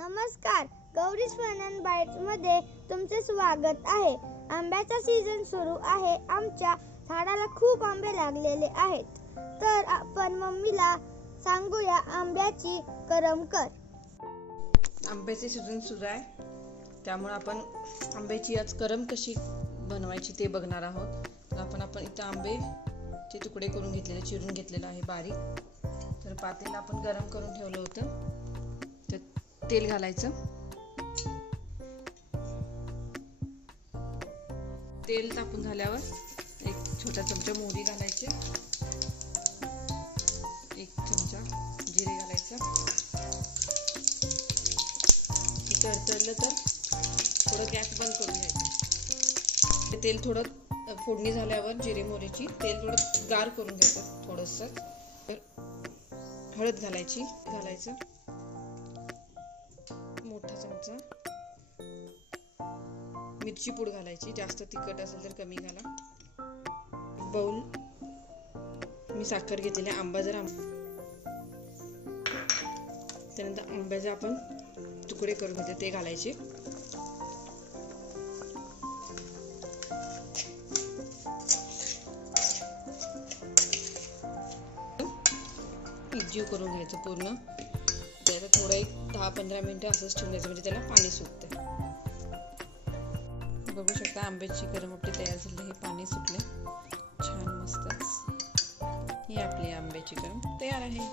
नमस्कार, गौरीज fun and bites मध्ये तुमचे स्वागत आहे. आंब्याचा सीझन सुरू आहे. आमच्या झाडाला खूप आंबे लागलेले आहेत. तर आपण मम्मीला सांगूया आंब्याची करम कर. आंब्याचे सीझन सुरू आहे, त्यामुळे आपण आंब्याची आज करम कशी बनवायची ते बघणार आहोत. तर आपण इथं आंबेचे तुकडे करून घेतलेले, चिरून घेतलेलं आहे बारीक. तर पातेलं आपण गरम करून ठेवलं होतं. तर तेल घालायचं. तेल तापून झाल्यावर एक छोटा चमचा मोहरी घालायची, एक चमचा जिरे घालायचं. तडतडलं तर थोडं गॅस बंद करून घ्यायचं. तेल थोडं फोडणी झाल्यावर जिरे मोहरीची तेल थोडं गार करून घ्यायचं थोडंसं. हळद घालायचं मोठा चमचा. मिरची पूड घालायची, जास्त तिखट असेल तर कमी घाला. बाउल मी साखर घेतलेली, आंबा त्यानंतर आंब्याचे आपण तुकडे करून घेतले ते घालायचे. एकजीव करून घ्यायचं पूर्ण. त्याला थोडं एक 10-15 मिनिटं असंच ठेवून द्यायचं, म्हणजे त्याला पाणी सुटतं. बघू शकता आंब्याची करम आपली तयार झाली. हे पाणी सुटले छान मस्तच. ही आपली आंब्याची करम तयार आहे.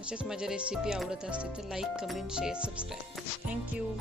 अशाच माझ्या रेसिपी आवडत असते तर like, comment, share, subscribe. Thank you.